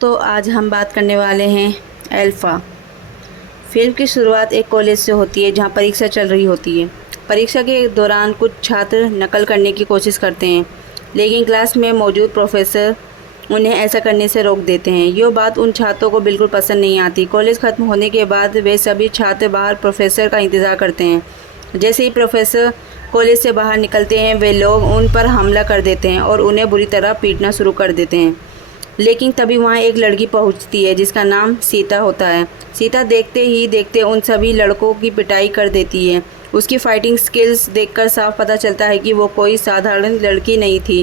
दोस्तों, आज हम बात करने वाले हैं अल्फ़ा। फिल्म की शुरुआत एक कॉलेज से होती है जहां परीक्षा चल रही होती है। परीक्षा के दौरान कुछ छात्र नकल करने की कोशिश करते हैं, लेकिन क्लास में मौजूद प्रोफेसर उन्हें ऐसा करने से रोक देते हैं। यह बात उन छात्रों को बिल्कुल पसंद नहीं आती। कॉलेज ख़त्म होने के बाद वे सभी छात्र बाहर प्रोफेसर का इंतज़ार करते हैं। जैसे ही प्रोफेसर कॉलेज से बाहर निकलते हैं, वे लोग उन पर हमला कर देते हैं और उन्हें बुरी तरह पीटना शुरू कर देते हैं। लेकिन तभी वहाँ एक लड़की पहुँचती है जिसका नाम सीता होता है। सीता देखते ही देखते उन सभी लड़कों की पिटाई कर देती है। उसकी फाइटिंग स्किल्स देखकर साफ पता चलता है कि वो कोई साधारण लड़की नहीं थी।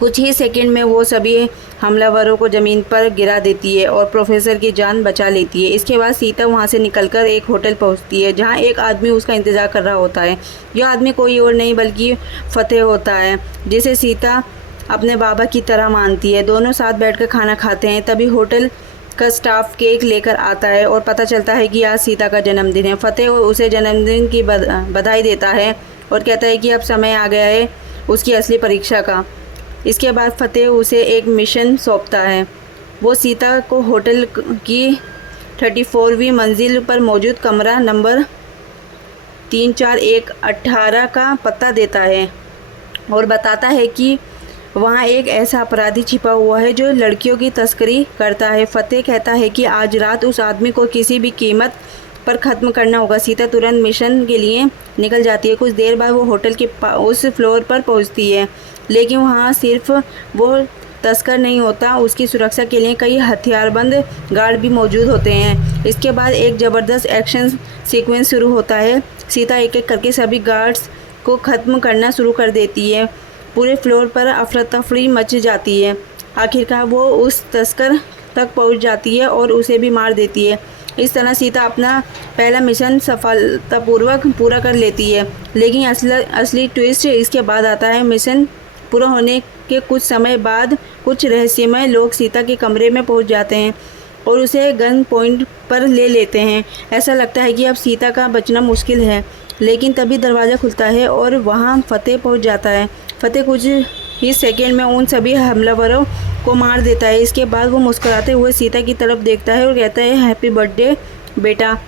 कुछ ही सेकंड में वो सभी हमलावरों को ज़मीन पर गिरा देती है और प्रोफेसर की जान बचा लेती है। इसके बाद सीता वहाँ से निकलकर एक होटल पहुँचती है जहाँ एक आदमी उसका इंतज़ार कर रहा होता है। यह आदमी कोई और नहीं बल्कि फतेह होता है, जिसे सीता अपने बाबा की तरह मानती है। दोनों साथ बैठकर खाना खाते हैं। तभी होटल का स्टाफ केक लेकर आता है और पता चलता है कि आज सीता का जन्मदिन है। फतेह उसे जन्मदिन की बधाई देता है और कहता है कि अब समय आ गया है उसकी असली परीक्षा का। इसके बाद फतेह उसे एक मिशन सौंपता है। वो सीता को होटल की 34वीं मंजिल पर मौजूद कमरा नंबर 34118 का पता देता है और बताता है कि वहाँ एक ऐसा अपराधी छिपा हुआ है जो लड़कियों की तस्करी करता है। फतेह कहता है कि आज रात उस आदमी को किसी भी कीमत पर ख़त्म करना होगा। सीता तुरंत मिशन के लिए निकल जाती है। कुछ देर बाद वो होटल के उस फ्लोर पर पहुँचती है, लेकिन वहाँ सिर्फ वो तस्कर नहीं होता, उसकी सुरक्षा के लिए कई हथियारबंद गार्ड भी मौजूद होते हैं। इसके बाद एक ज़बरदस्त एक्शन सीक्वेंस शुरू होता है। सीता एक एक करके सभी गार्ड्स को ख़त्म करना शुरू कर देती है। पूरे फ्लोर पर अफरा तफरी मच जाती है। आखिरकार वो उस तस्कर तक पहुंच जाती है और उसे भी मार देती है। इस तरह सीता अपना पहला मिशन सफलतापूर्वक पूरा कर लेती है। लेकिन असली ट्विस्ट इसके बाद आता है। मिशन पूरा होने के कुछ समय बाद कुछ रहस्यमय लोग सीता के कमरे में पहुंच जाते हैं और उसे गन पॉइंट पर ले लेते हैं। ऐसा लगता है कि अब सीता का बचना मुश्किल है, लेकिन तभी दरवाज़ा खुलता है और वहाँ फतेह पहुँच जाता है। फतेह कुछ ही सेकेंड में उन सभी हमलावरों को मार देता है। इसके बाद वो मुस्कुराते हुए सीता की तरफ देखता है और कहता है, हैप्पी बर्थडे बेटा।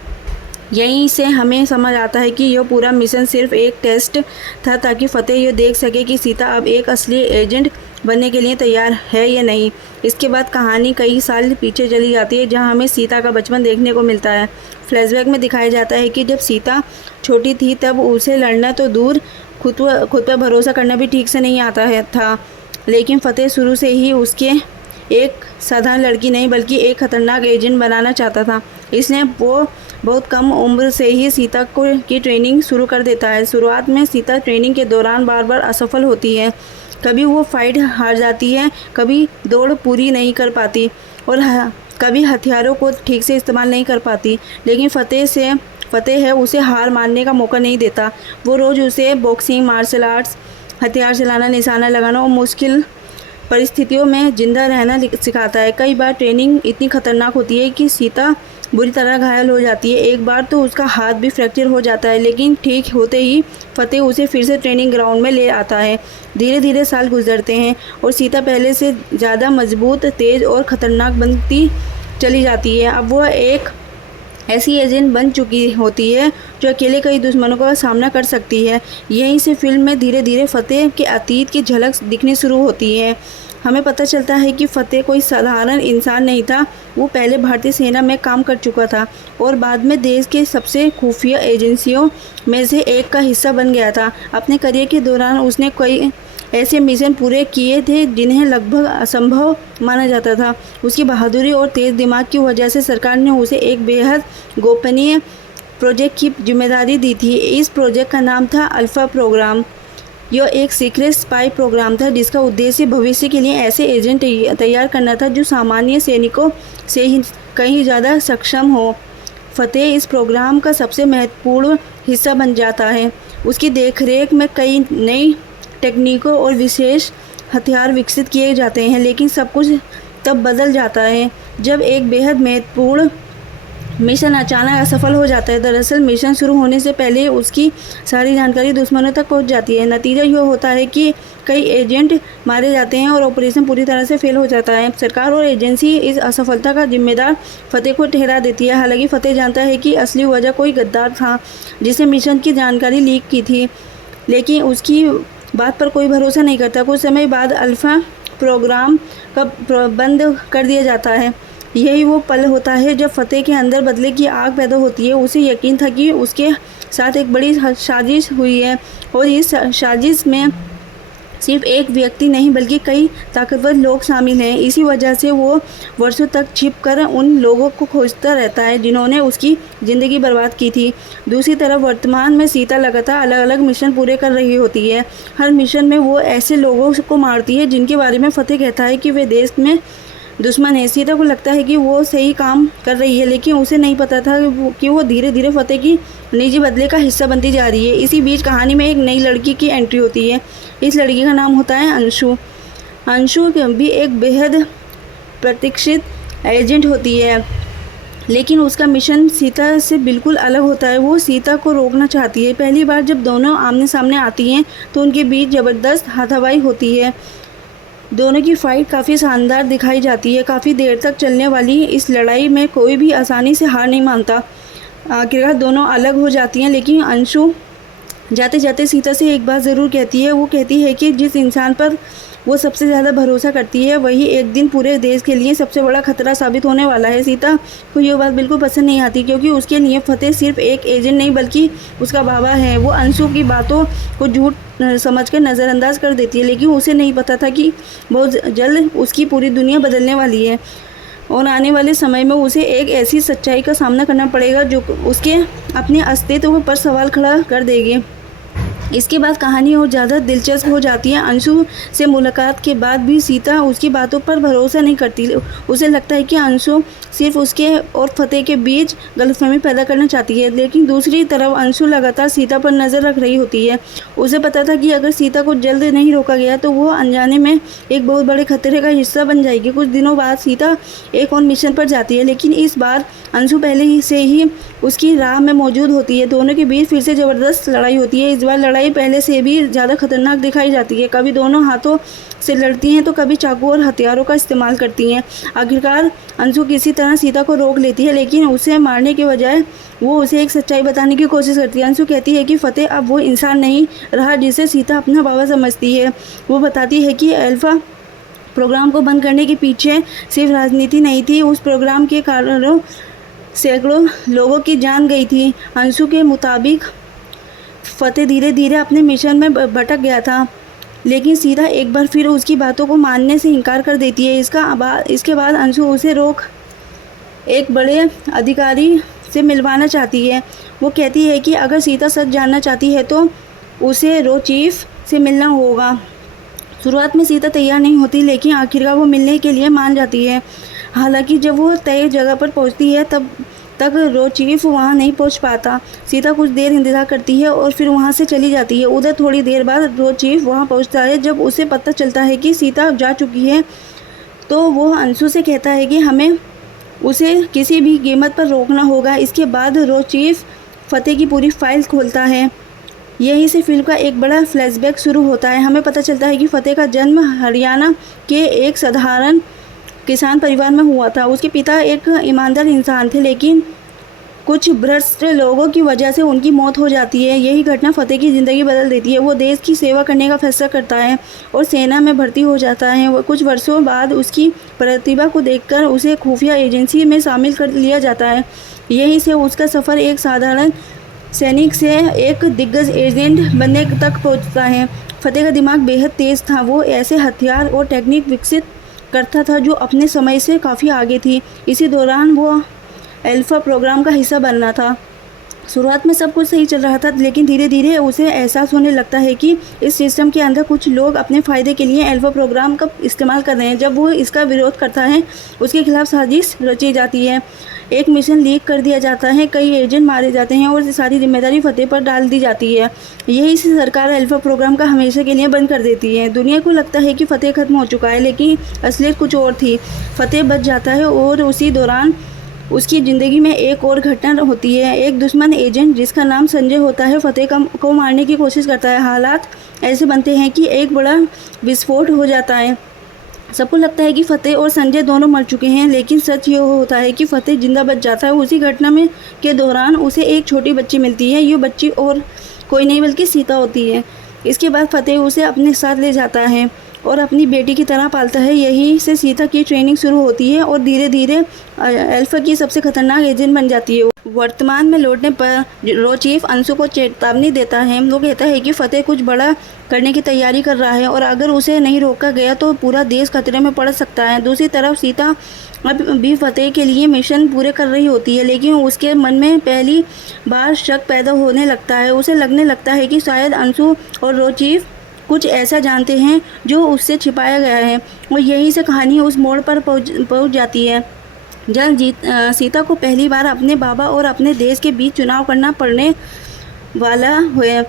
यहीं से हमें समझ आता है कि यह पूरा मिशन सिर्फ एक टेस्ट था ताकि फतेह ये देख सके कि सीता अब एक असली एजेंट बनने के लिए तैयार है या नहीं। इसके बाद कहानी कई साल पीछे चली जाती है, जहां हमें सीता का बचपन देखने को मिलता है। फ्लैशबैक में दिखाया जाता है कि जब सीता छोटी थी तब उसे लड़ना तो दूर, खुद पर भरोसा करना भी ठीक से नहीं आता था। लेकिन फतेह शुरू से ही उसके एक साधारण लड़की नहीं बल्कि एक खतरनाक एजेंट बनाना चाहता था। इसलिए वो बहुत कम उम्र से ही सीता की ट्रेनिंग शुरू कर देता है। शुरुआत में सीता ट्रेनिंग के दौरान बार बार असफल होती है। कभी वो फाइट हार जाती है, कभी दौड़ पूरी नहीं कर पाती और कभी हथियारों को ठीक से इस्तेमाल नहीं कर पाती। लेकिन फतेह है उसे हार मानने का मौका नहीं देता। वो रोज़ उसे बॉक्सिंग, मार्शल आर्ट्स, हथियार चलाना, निशाना लगाना और मुश्किल परिस्थितियों में जिंदा रहना सिखाता है। कई बार ट्रेनिंग इतनी खतरनाक होती है कि सीता बुरी तरह घायल हो जाती है। एक बार तो उसका हाथ भी फ्रैक्चर हो जाता है, लेकिन ठीक होते ही फतेह उसे फिर से ट्रेनिंग ग्राउंड में ले आता है। धीरे धीरे साल गुजरते हैं और सीता पहले से ज़्यादा मजबूत, तेज़ और ख़तरनाक बनती चली जाती है। अब वह एक ऐसी एजेंट बन चुकी होती है जो अकेले कई दुश्मनों का सामना कर सकती है। यहीं से फिल्म में धीरे धीरे फतेह के अतीत की झलक दिखनी शुरू होती है। हमें पता चलता है कि फतेह कोई साधारण इंसान नहीं था। वो पहले भारतीय सेना में काम कर चुका था और बाद में देश के सबसे खुफिया एजेंसियों में से एक का हिस्सा बन गया था। अपने करियर के दौरान उसने कई ऐसे मिशन पूरे किए थे जिन्हें लगभग असंभव माना जाता था। उसकी बहादुरी और तेज़ दिमाग की वजह से सरकार ने उसे एक बेहद गोपनीय प्रोजेक्ट की जिम्मेदारी दी थी। इस प्रोजेक्ट का नाम था अल्फ़ा प्रोग्राम। यह एक सीक्रेट स्पाई प्रोग्राम था जिसका उद्देश्य भविष्य के लिए ऐसे एजेंट तैयार करना था जो सामान्य सैनिकों से ही कहीं ज़्यादा सक्षम हो। फतेह इस प्रोग्राम का सबसे महत्वपूर्ण हिस्सा बन जाता है। उसकी देखरेख में कई नई टेक्निकों और विशेष हथियार विकसित किए जाते हैं। लेकिन सब कुछ तब बदल जाता है जब एक बेहद महत्वपूर्ण मिशन अचानक असफल हो जाता है। दरअसल मिशन शुरू होने से पहले उसकी सारी जानकारी दुश्मनों तक पहुंच जाती है। नतीजा यह होता है कि कई एजेंट मारे जाते हैं और ऑपरेशन पूरी तरह से फेल हो जाता है। सरकार और एजेंसी इस असफलता का जिम्मेदार फतेह को ठहरा देती है। हालांकि फतेह जानता है कि असली वजह कोई गद्दार था जिसे मिशन की जानकारी लीक की थी, लेकिन उसकी बात पर कोई भरोसा नहीं करता। कुछ समय बाद अल्फा प्रोग्राम का बंद कर दिया जाता है। यही वो पल होता है जब फतेह के अंदर बदले की आग पैदा होती है। उसे यकीन था कि उसके साथ एक बड़ी साजिश हुई है और इस साजिश में सिर्फ एक व्यक्ति नहीं बल्कि कई ताकतवर लोग शामिल हैं। इसी वजह से वो वर्षों तक छिपकर उन लोगों को खोजता रहता है जिन्होंने उसकी ज़िंदगी बर्बाद की थी। दूसरी तरफ वर्तमान में सीता लगातार अलग अलग मिशन पूरे कर रही होती है। हर मिशन में वो ऐसे लोगों को मारती है जिनके बारे में फतेह कहता है कि वे देश में दुश्मन है। सीता को लगता है कि वो सही काम कर रही है, लेकिन उसे नहीं पता था कि वो धीरे धीरे फतेह की निजी बदले का हिस्सा बनती जा रही है। इसी बीच कहानी में एक नई लड़की की एंट्री होती है। इस लड़की का नाम होता है अंशु। अंशु भी एक बेहद प्रतीक्षित एजेंट होती है, लेकिन उसका मिशन सीता से बिल्कुल अलग होता है। वो सीता को रोकना चाहती है। पहली बार जब दोनों आमने सामने आती हैं तो उनके बीच ज़बरदस्त हाथापाई होती है। दोनों की फाइट काफ़ी शानदार दिखाई जाती है। काफ़ी देर तक चलने वाली इस लड़ाई में कोई भी आसानी से हार नहीं मानता। आखिरकार दोनों अलग हो जाती हैं, लेकिन अंशु जाते जाते सीता से एक बात ज़रूर कहती है। वो कहती है कि जिस इंसान पर वो सबसे ज़्यादा भरोसा करती है वही एक दिन पूरे देश के लिए सबसे बड़ा खतरा साबित होने वाला है। सीता को ये बात बिल्कुल पसंद नहीं आती, क्योंकि उसके लिए फतेह सिर्फ एक एजेंट नहीं बल्कि उसका बाबा है। वो अंशु की बातों को झूठ समझकर नज़रअंदाज कर देती है, लेकिन उसे नहीं पता था कि बहुत जल्द उसकी पूरी दुनिया बदलने वाली है और आने वाले समय में उसे एक ऐसी सच्चाई का सामना करना पड़ेगा जो उसके अपने अस्तित्व पर सवाल खड़ा कर देगी। इसके बाद कहानी और ज़्यादा दिलचस्प हो जाती है। अंशु से मुलाकात के बाद भी सीता उसकी बातों पर भरोसा नहीं करती। उसे लगता है कि अंशु सिर्फ उसके और फतेह के बीच गलतफहमी पैदा करना चाहती है, लेकिन दूसरी तरफ अंशु लगातार सीता पर नज़र रख रही होती है। उसे पता था कि अगर सीता को जल्द नहीं रोका गया तो वो अनजाने में एक बहुत बड़े खतरे का हिस्सा बन जाएगी। कुछ दिनों बाद सीता एक और मिशन पर जाती है, लेकिन इस बार अंशु पहले ही से ही उसकी राह में मौजूद होती है। दोनों के बीच फिर से ज़बरदस्त लड़ाई होती है। इस बार लड़ाई पहले से भी ज़्यादा खतरनाक दिखाई जाती है। कभी दोनों हाथों से लड़ती हैं तो कभी चाकू और हथियारों का इस्तेमाल करती हैं। आखिरकार अंशु किसी तरह सीता को रोक लेती है, लेकिन उसे मारने के बजाय वो उसे एक सच्चाई बताने की कोशिश करती है। अंशु कहती है कि फतेह अब वो इंसान नहीं रहा जिसे सीता अपना बाबा समझती है। वो बताती है कि अल्फा प्रोग्राम को बंद करने के पीछे सिर्फ राजनीति नहीं थी, उस प्रोग्राम के कारणों सैकड़ों लोगों की जान गई थी। अंशु के मुताबिक फतेह धीरे धीरे अपने मिशन में भटक गया था, लेकिन सीता एक बार फिर उसकी बातों को मानने से इनकार कर देती है। इसके बाद अंशु उसे रोक एक बड़े अधिकारी से मिलवाना चाहती है। वो कहती है कि अगर सीता सच जानना चाहती है तो उसे रो चीफ से मिलना होगा। शुरुआत में सीता तैयार नहीं होती, लेकिन आखिरकार वो मिलने के लिए मान जाती है। हालांकि जब वो तय जगह पर पहुंचती है तब तक रो चीफ वहाँ नहीं पहुंच पाता। सीता कुछ देर इंतज़ार करती है और फिर वहाँ से चली जाती है। उधर थोड़ी देर बाद रो चीफ वहाँ पहुँचता है। जब उसे पता चलता है कि सीता जा चुकी है तो वो अंशु से कहता है कि हमें उसे किसी भी कीमत पर रोकना होगा। इसके बाद रो चीफ फतेह की पूरी फाइल खोलता है। यहीं से फिल्म का एक बड़ा फ्लैशबैक शुरू होता है। हमें पता चलता है कि फतेह का जन्म हरियाणा के एक साधारण किसान परिवार में हुआ था। उसके पिता एक ईमानदार इंसान थे, लेकिन कुछ भ्रष्ट लोगों की वजह से उनकी मौत हो जाती है। यही घटना फतेह की ज़िंदगी बदल देती है। वो देश की सेवा करने का फैसला करता है और सेना में भर्ती हो जाता है। वो कुछ वर्षों बाद उसकी प्रतिभा को देखकर उसे खुफिया एजेंसी में शामिल कर लिया जाता है। यहीं से उसका सफ़र एक साधारण सैनिक से एक दिग्गज एजेंट बनने तक पहुंचता है। फतेह का दिमाग बेहद तेज़ था। वो ऐसे हथियार और टेक्निक विकसित करता था जो अपने समय से काफ़ी आगे थी। इसी दौरान वो अल्फा प्रोग्राम का हिस्सा बनना था। शुरुआत में सब कुछ सही चल रहा था, लेकिन धीरे धीरे उसे एहसास होने लगता है कि इस सिस्टम के अंदर कुछ लोग अपने फ़ायदे के लिए अल्फा प्रोग्राम का इस्तेमाल कर रहे हैं। जब वो इसका विरोध करता है उसके खिलाफ साजिश रची जाती है। एक मिशन लीक कर दिया जाता है, कई एजेंट मारे जाते हैं और सारी जिम्मेदारी फतेह पर डाल दी जाती है। यही से सरकार अल्फा प्रोग्राम का हमेशा के लिए बंद कर देती है। दुनिया को लगता है कि फतेह खत्म हो चुका है, लेकिन असलियत कुछ और थी। फतेह बच जाता है और उसी दौरान उसकी ज़िंदगी में एक और घटना होती है। एक दुश्मन एजेंट जिसका नाम संजय होता है फतेह को मारने की कोशिश करता है। हालात ऐसे बनते हैं कि एक बड़ा विस्फोट हो जाता है। सबको लगता है कि फतेह और संजय दोनों मर चुके हैं, लेकिन सच ये होता है कि फतेह जिंदा बच जाता है। उसी घटना में के दौरान उसे एक छोटी बच्ची मिलती है। ये बच्ची और कोई नहीं बल्कि सीता होती है। इसके बाद फतेह उसे अपने साथ ले जाता है और अपनी बेटी की तरह पालता है। यहीं से सीता की ट्रेनिंग शुरू होती है और धीरे धीरे अल्फा की सबसे खतरनाक एजेंट बन जाती है। वर्तमान में लौटने पर रो चीफ अंशु को चेतावनी देता है। वो कहता है कि फतेह कुछ बड़ा करने की तैयारी कर रहा है और अगर उसे नहीं रोका गया तो पूरा देश खतरे में पड़ सकता है। दूसरी तरफ सीता अब भी फतेह के लिए मिशन पूरे कर रही होती है, लेकिन उसके मन में पहली बार शक पैदा होने लगता है। उसे लगने लगता है कि शायद अंशु और रो चीफ कुछ ऐसा जानते हैं जो उससे छिपाया गया है। और यहीं से कहानी उस मोड़ पर पहुंच जाती है जब सीता को पहली बार अपने बाबा और अपने देश के बीच चुनाव करना पड़ने वाला हुआ।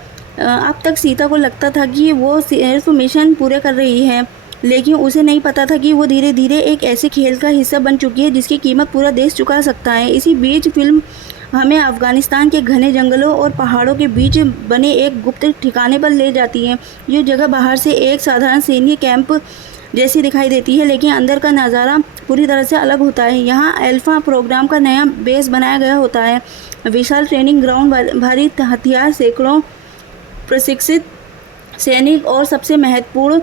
अब तक सीता को लगता था कि वो सिर्फ मिशन पूरे कर रही है, लेकिन उसे नहीं पता था कि वो धीरे धीरे एक ऐसे खेल का हिस्सा बन चुकी है जिसकी कीमत पूरा देश चुका सकता है। इसी बीच फिल्म हमें अफ़गानिस्तान के घने जंगलों और पहाड़ों के बीच बने एक गुप्त ठिकाने पर ले जाती है। ये जगह बाहर से एक साधारण सैन्य कैंप जैसी दिखाई देती है, लेकिन अंदर का नज़ारा पूरी तरह से अलग होता है। यहाँ अल्फा प्रोग्राम का नया बेस बनाया गया होता है। विशाल ट्रेनिंग ग्राउंड, भारी हथियार, सैकड़ों प्रशिक्षित सैनिक और सबसे महत्वपूर्ण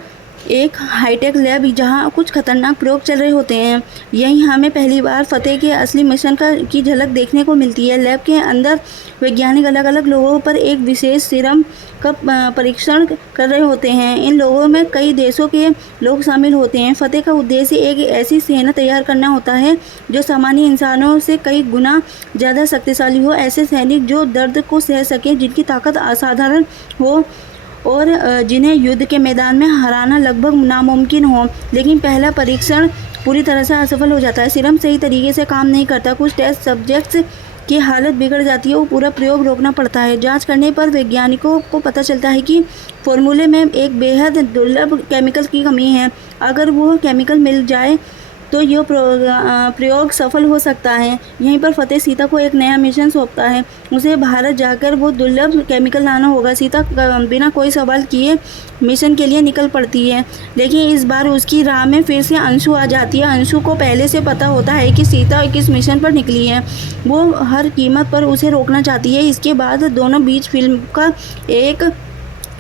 एक हाईटेक लैब जहां कुछ खतरनाक प्रयोग चल रहे होते हैं। यहीं हमें पहली बार फतेह के असली मिशन की झलक देखने को मिलती है। लैब के अंदर वैज्ञानिक अलग अलग लोगों पर एक विशेष सीरम का परीक्षण कर रहे होते हैं। इन लोगों में कई देशों के लोग शामिल होते हैं। फतेह का उद्देश्य एक ऐसी सेना तैयार करना होता है जो सामान्य इंसानों से कई गुना ज़्यादा शक्तिशाली हो। ऐसे सैनिक जो दर्द को सह सकें, जिनकी ताकत असाधारण हो और जिन्हें युद्ध के मैदान में हराना लगभग नामुमकिन हो। लेकिन पहला परीक्षण पूरी तरह से असफल हो जाता है। सीरम सही तरीके से काम नहीं करता। कुछ टेस्ट सब्जेक्ट्स की हालत बिगड़ जाती है। वो पूरा प्रयोग रोकना पड़ता है। जांच करने पर वैज्ञानिकों को पता चलता है कि फॉर्मूले में एक बेहद दुर्लभ केमिकल की कमी है। अगर वो केमिकल मिल जाए तो यह प्रयोग सफल हो सकता है। यहीं पर फतेह सीता को एक नया मिशन सौंपता है। उसे भारत जाकर वो दुर्लभ केमिकल लाना होगा। सीता बिना कोई सवाल किए मिशन के लिए निकल पड़ती है, लेकिन इस बार उसकी राह में फिर से अंशु आ जाती है। अंशु को पहले से पता होता है कि सीता किस मिशन पर निकली है। वो हर कीमत पर उसे रोकना चाहती है। इसके बाद दोनों बीच फिल्म का एक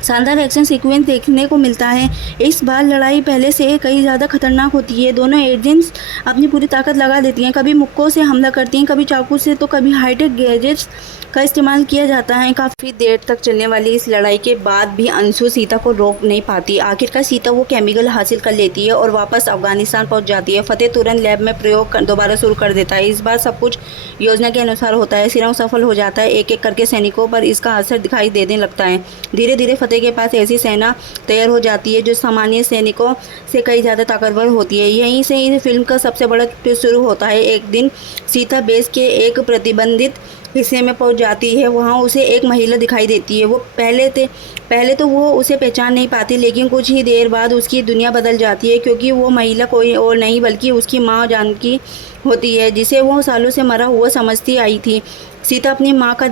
शानदार एक्शन सीक्वेंस देखने को मिलता है। इस बार लड़ाई पहले से कई ज़्यादा खतरनाक होती है। दोनों एजेंट्स अपनी पूरी ताकत लगा देती हैं। कभी मुक्कों से हमला करती हैं, कभी चाकू से, तो कभी हाईटेक गैजेट्स का इस्तेमाल किया जाता है। काफ़ी देर तक चलने वाली इस लड़ाई के बाद भी अंशु सीता को रोक नहीं पाती। आखिरकार सीता वो केमिकल हासिल कर लेती है और वापस अफगानिस्तान पहुंच जाती है। फतेह तुरंत लैब में प्रयोग दोबारा शुरू कर देता है। इस बार सब कुछ योजना के अनुसार होता है। सीरम सफल हो जाता है। एक एक करके सैनिकों पर इसका असर दिखाई देने लगता है। धीरे धीरे फतेह के पास ऐसी सेना तैयार हो जाती है जो सामान्य सैनिकों से कई ज़्यादा ताकतवर होती है। यहीं से इस फिल्म का सबसे बड़ा ट्विस्ट शुरू होता है। एक दिन सीता बेस के एक प्रतिबंधित हिस्से में पहुंच जाती है। वहां उसे एक महिला दिखाई देती है। वो पहले तो वो उसे पहचान नहीं पाती, लेकिन कुछ ही देर बाद उसकी दुनिया बदल जाती है, क्योंकि वो महिला कोई और नहीं बल्कि उसकी माँ जानकी होती है, जिसे वो सालों से मरा हुआ समझती आई थी। सीता अपनी माँ को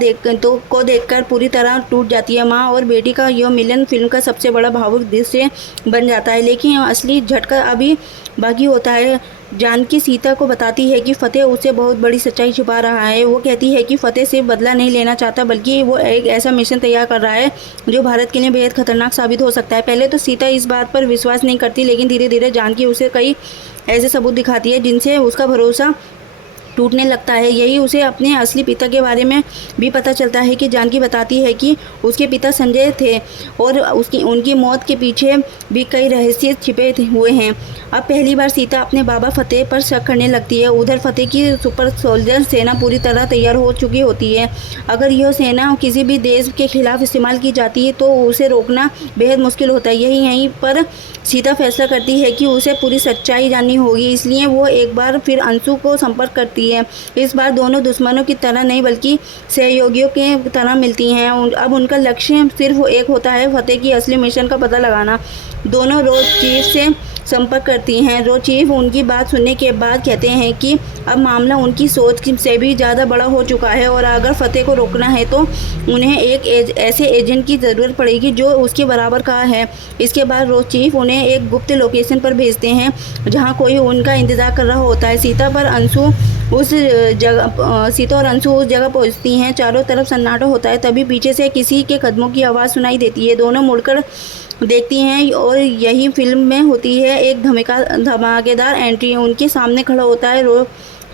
देखकर पूरी तरह टूट जाती है। माँ और बेटी का यह मिलन फिल्म का सबसे बड़ा भावुक दृश्य बन जाता है, लेकिन असली झटका अभी बाकी होता है। जानकी सीता को बताती है कि फतेह उससे बहुत बड़ी सच्चाई छुपा रहा है। वो कहती है कि फतेह सिर्फ बदला नहीं लेना चाहता, बल्कि वो एक ऐसा मिशन तैयार कर रहा है जो भारत के लिए बेहद खतरनाक साबित हो सकता है। पहले तो सीता इस बात पर विश्वास नहीं करती, लेकिन धीरे धीरे जानकी उसे कई ऐसे सबूत दिखाती है जिनसे उसका भरोसा टूटने लगता है। यही उसे अपने असली पिता के बारे में भी पता चलता है कि जानकी बताती है कि उसके पिता संजय थे और उनकी मौत के पीछे भी कई रहस्य छिपे हुए हैं। अब पहली बार सीता अपने बाबा फतेह पर शक करने लगती है। उधर फतेह की सुपर सोल्जर सेना पूरी तरह तैयार हो चुकी होती है। अगर यह सेना किसी भी देश के खिलाफ इस्तेमाल की जाती है तो उसे रोकना बेहद मुश्किल होता है। यहीं पर सीता फैसला करती है कि उसे पूरी सच्चाई जाननी होगी, इसलिए वो एक बार फिर अंशु को संपर्क करती है। इस बार दोनों दुश्मनों की तरह नहीं बल्कि सहयोगियों के तरह मिलती हैं। अब उनका लक्ष्य सिर्फ एक होता है, फतेह की असली मिशन का पता लगाना। दोनों रोज चीफ से संपर्क करती हैं। रो चीफ उनकी बात सुनने के बाद कहते हैं कि अब मामला उनकी सोच से भी ज़्यादा बड़ा हो चुका है और अगर फतेह को रोकना है तो उन्हें एक ऐसे एजेंट की ज़रूरत पड़ेगी जो उसके बराबर का है। इसके बाद रो चीफ उन्हें एक गुप्त लोकेशन पर भेजते हैं जहां कोई उनका इंतज़ार कर रहा होता है। सीता और अंशु उस जगह पहुंचती हैं। चारों तरफ सन्नाटा होता है। तभी पीछे से किसी के कदमों की आवाज़ सुनाई देती है। दोनों मुड़कर देखती हैं और यही फिल्म में होती है एक धमाकेदार एंट्री। उनके सामने खड़ा होता है रो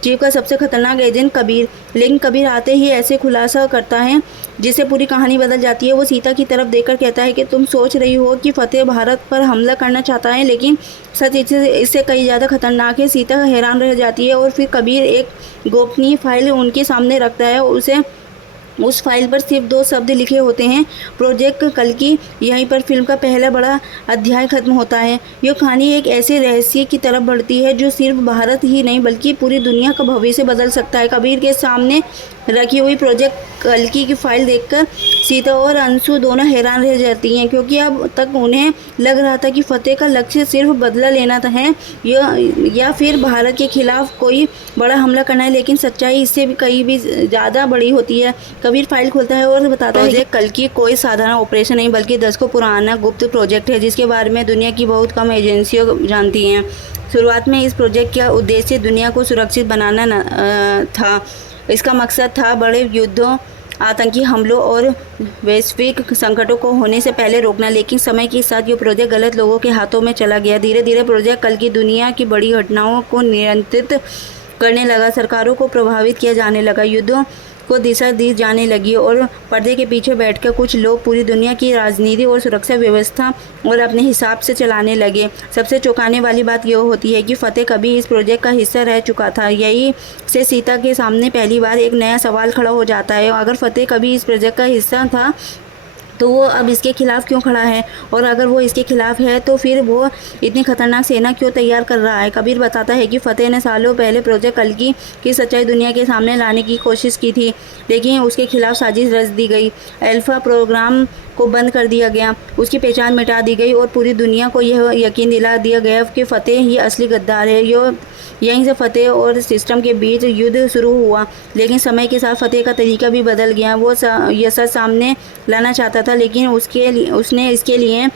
चीफ का सबसे खतरनाक एजेंट कबीर। लेकिन कबीर आते ही ऐसे खुलासा करता है जिससे पूरी कहानी बदल जाती है। वो सीता की तरफ देखकर कहता है कि तुम सोच रही हो कि फतेह भारत पर हमला करना चाहता है, लेकिन सच इससे कई ज़्यादा खतरनाक है। सीता हैरान रह जाती है और फिर कबीर एक गोपनीय फाइल उनके सामने रखता है। उस फाइल पर सिर्फ 2 शब्द लिखे होते हैं, प्रोजेक्ट कल्कि। यहीं पर फिल्म का पहला बड़ा अध्याय खत्म होता है। यह कहानी एक ऐसे रहस्य की तरफ बढ़ती है जो सिर्फ भारत ही नहीं बल्कि पूरी दुनिया का भविष्य बदल सकता है। कबीर के सामने रखी हुई प्रोजेक्ट कल्कि की फाइल देखकर सीता और अंशु दोनों हैरान रह जाती हैं, क्योंकि अब तक उन्हें लग रहा था कि फतेह का लक्ष्य सिर्फ बदला लेना है या फिर भारत के खिलाफ कोई बड़ा हमला करना है। लेकिन सच्चाई इससे भी कहीं भी ज़्यादा बड़ी होती है। कबीर फाइल खोलता है और बताता है कि कल्कि कोई साधारण ऑपरेशन नहीं बल्कि दशकों पुराना गुप्त प्रोजेक्ट है जिसके बारे में दुनिया की बहुत कम एजेंसियाँ जानती हैं। शुरुआत में इस प्रोजेक्ट का उद्देश्य दुनिया को सुरक्षित बनाना था। इसका मकसद था बड़े युद्धों, आतंकी हमलों और वैश्विक संकटों को होने से पहले रोकना। लेकिन समय के साथ ये प्रोजेक्ट गलत लोगों के हाथों में चला गया। धीरे धीरे प्रोजेक्ट कल्कि दुनिया की बड़ी घटनाओं को नियंत्रित करने लगा, सरकारों को प्रभावित किया जाने लगा, युद्धों को दिशा दी जाने लगी और पर्दे के पीछे बैठकर कुछ लोग पूरी दुनिया की राजनीति और सुरक्षा व्यवस्था और अपने हिसाब से चलाने लगे। सबसे चौंकाने वाली बात यह होती है कि फतेह कभी इस प्रोजेक्ट का हिस्सा रह चुका था। यही से सीता के सामने पहली बार एक नया सवाल खड़ा हो जाता है। अगर फतेह कभी इस प्रोजेक्ट का हिस्सा था तो वो अब इसके खिलाफ क्यों खड़ा है, और अगर वो इसके खिलाफ है तो फिर वो इतनी खतरनाक सेना क्यों तैयार कर रहा है। कबीर बताता है कि फतेह ने सालों पहले प्रोजेक्ट कल्कि की सच्चाई दुनिया के सामने लाने की कोशिश की थी, लेकिन उसके खिलाफ साजिश रच दी गई। अल्फा प्रोग्राम को बंद कर दिया गया, उसकी पहचान मिटा दी गई और पूरी दुनिया को यह यकीन दिला दिया गया कि फतेह ही असली गद्दार है। यहीं से फतेह और सिस्टम के बीच युद्ध शुरू हुआ। लेकिन समय के साथ फतेह का तरीका भी बदल गया। वो यह सच सामने लाना चाहता था, लेकिन उसने इसके लिए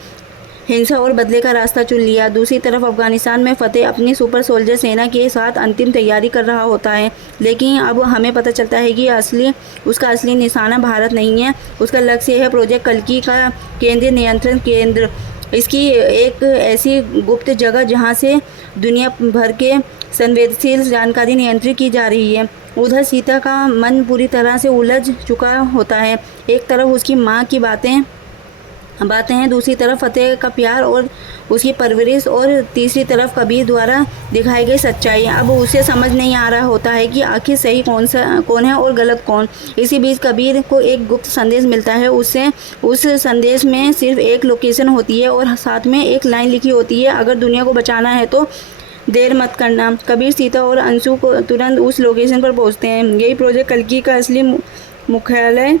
हिंसा और बदले का रास्ता चुन लिया। दूसरी तरफ अफगानिस्तान में फतेह अपनी सुपर सोल्जर सेना के साथ अंतिम तैयारी कर रहा होता है, लेकिन अब हमें पता चलता है कि उसका असली निशाना भारत नहीं है। उसका लक्ष्य है प्रोजेक्ट कल्कि का केंद्रीय नियंत्रण केंद्र, इसकी एक ऐसी गुप्त जगह जहां से दुनिया भर के संवेदनशील जानकारी नियंत्रित की जा रही है। उधर सीता का मन पूरी तरह से उलझ चुका होता है। एक तरफ उसकी माँ की बातें हैं, दूसरी तरफ फतेह का प्यार और उसकी परवरिश, और तीसरी तरफ कबीर द्वारा दिखाई गई सच्चाई। अब उसे समझ नहीं आ रहा होता है कि आखिर सही कौन है और गलत कौन। इसी बीच कबीर को एक गुप्त संदेश मिलता है। उस संदेश में सिर्फ एक लोकेशन होती है और साथ में एक लाइन लिखी होती है, अगर दुनिया को बचाना है तो देर मत करना। कबीर, सीता और अंशु को तुरंत उस लोकेशन पर पहुंचते हैं। यही प्रोजेक्ट कल्कि का असली मुख्यालय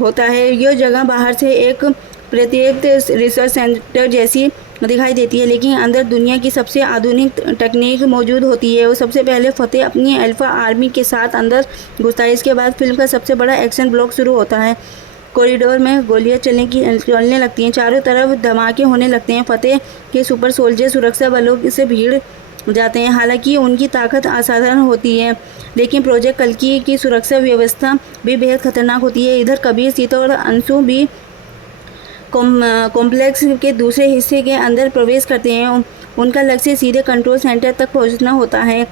होता है। यह जगह बाहर से एक प्रत्येक रिसर्च सेंटर जैसी दिखाई देती है, लेकिन अंदर दुनिया की सबसे आधुनिक तकनीक मौजूद होती है। और सबसे पहले फतेह अपनी अल्फा आर्मी के साथ अंदर घुसता है। इसके बाद फिल्म का सबसे बड़ा एक्शन ब्लॉक शुरू होता है। कॉरिडोर में गोलियां चलने लगती हैं, चारों तरफ धमाके होने लगते हैं। फतेह के सुपर सोल्जर सुरक्षा बलों से भीड़ जाते हैं। हालांकि उनकी ताकत असाधारण होती है, लेकिन प्रोजेक्ट कल्कि की सुरक्षा व्यवस्था भी बेहद खतरनाक होती है। इधर कबीर, सीता और अंशु भी कॉम्प्लेक्स के दूसरे हिस्से के अंदर प्रवेश करते हैं। उनका लक्ष्य सीधे कंट्रोल सेंटर तक पहुंचना होता है।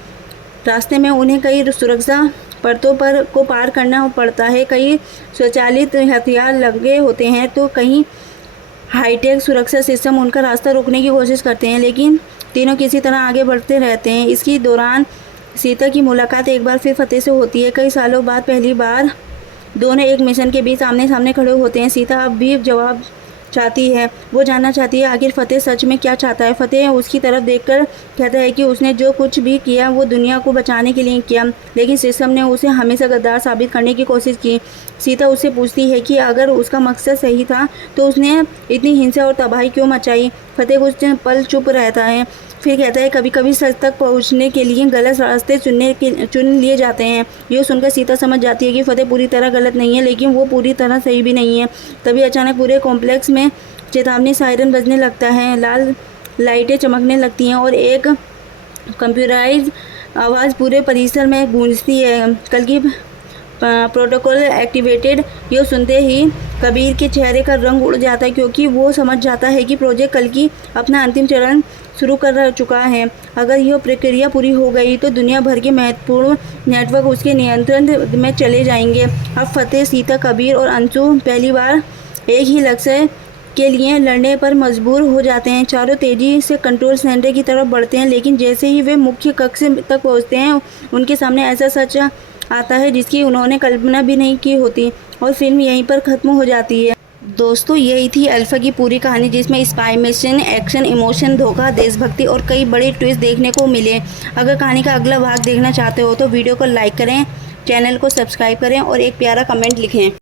रास्ते में उन्हें कई सुरक्षा परतों को पार करना पड़ता है। कई स्वचालित हथियार लगे होते हैं तो कहीं हाईटेक सुरक्षा सिस्टम उनका रास्ता रोकने की कोशिश करते हैं, लेकिन तीनों किसी तरह आगे बढ़ते रहते हैं। इसकी दौरान सीता की मुलाकात एक बार फिर फतेह से होती है। कई सालों बाद पहली बार दोनों एक मिशन के बीच आमने सामने खड़े होते हैं। सीता अब भी जवाब चाहती है, वो जानना चाहती है आखिर फतेह सच में क्या चाहता है। फतेह उसकी तरफ देखकर कहता है कि उसने जो कुछ भी किया वो दुनिया को बचाने के लिए किया, लेकिन सिस्टम ने उसे हमेशा गद्दार साबित करने की कोशिश की। सीता उससे पूछती है कि अगर उसका मकसद सही था तो उसने इतनी हिंसा और तबाही क्यों मचाई। फतेह कुछ पल चुप रहता है, फिर कहता है कभी कभी सच तक पहुंचने के लिए गलत रास्ते चुन लिए जाते हैं। ये सुनकर सीता समझ जाती है कि फतेह पूरी तरह गलत नहीं है, लेकिन वो पूरी तरह सही भी नहीं है। तभी अचानक पूरे कॉम्प्लेक्स में चेतावनी सायरन बजने लगता है, लाल लाइटें चमकने लगती हैं और एक कंप्यूटराइज आवाज़ पूरे परिसर में गूंजती है, कल की प्रोटोकॉल एक्टिवेटेड। ये सुनते ही कबीर के चेहरे का रंग उड़ जाता है, क्योंकि वो समझ जाता है कि प्रोजेक्ट कल की अपना अंतिम चरण शुरू कर चुका है। अगर यह प्रक्रिया पूरी हो गई तो दुनिया भर के महत्वपूर्ण नेटवर्क उसके नियंत्रण में चले जाएंगे। अब फतेह, सीता, कबीर और अंशु पहली बार एक ही लक्ष्य के लिए लड़ने पर मजबूर हो जाते हैं। चारों तेजी से कंट्रोल सेंटर की तरफ बढ़ते हैं, लेकिन जैसे ही वे मुख्य कक्ष तक पहुंचते हैं, उनके सामने ऐसा सच आता है जिसकी उन्होंने कल्पना भी नहीं की होती, और फिल्म यहीं पर ख़त्म हो जाती है। दोस्तों, यही थी अल्फा की पूरी कहानी, जिसमें स्पाई मिशन, एक्शन, इमोशन, धोखा, देशभक्ति और कई बड़े ट्विस्ट देखने को मिले। अगर कहानी का अगला भाग देखना चाहते हो तो वीडियो को लाइक करें, चैनल को सब्सक्राइब करें और एक प्यारा कमेंट लिखें।